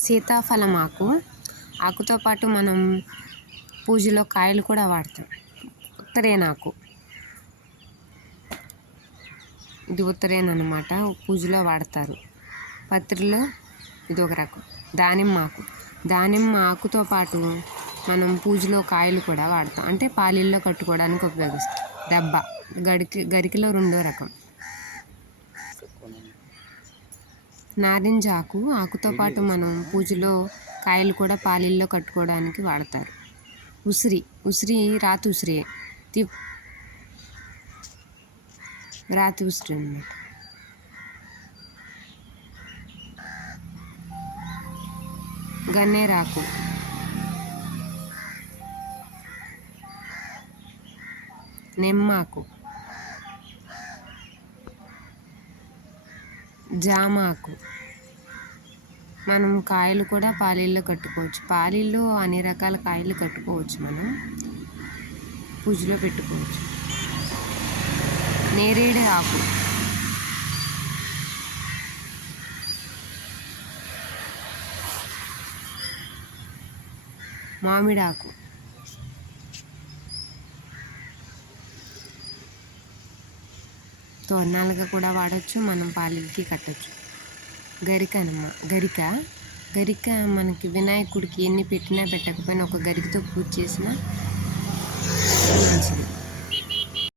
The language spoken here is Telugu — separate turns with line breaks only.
సీతాఫలం ఆకు. ఆకుతో పాటు మనం పూజలో కాయలు కూడా వాడతాం. ఉత్తరేనాకు ఇది ఉత్తరేన్ అనమాట పూజలో వాడతారు. పత్రిలో ఇది ఒక రకం. దానిమ్మ ఆకు. దానిమ్మ ఆకుతో పాటు మనం పూజలో కాయలు కూడా వాడతాం. అంటే పాలిల్లో కట్టుకోవడానికి ఉపయోగిస్తాం. దెబ్బ గడికి గరికిలో రెండో రకం. నారింజ ఆకు ఆకుతో పాటు మనం పూజలో కాయలు కూడా పాలిల్లో కట్టుకోవడానికి వాడతారు. ఉసిరి ఉసిరి రాతి ఉసిరి తి రాతి ఉసిరి అన్నమాట. గన్నేరాకు. నిమ్మాకు. జామాకు. మనం కాయలు కూడా పాలీల్లో కట్టుకోవచ్చు. పాలీల్లో అన్ని రకాల కాయలు కట్టుకోవచ్చు మనం. పూజలో పెట్టుకోవచ్చు. నేరేడు ఆకు. మామిడాకు. తోరణాలుగా కూడా వాడచ్చు మనం పాలికి కట్టచ్చు. గరిక అనమా గరిక? గరిక మనకి వినాయకుడికి ఎన్ని పెట్టినా పెట్టకపోయినా ఒక గరికతో పూజ చేసినా మంచిది.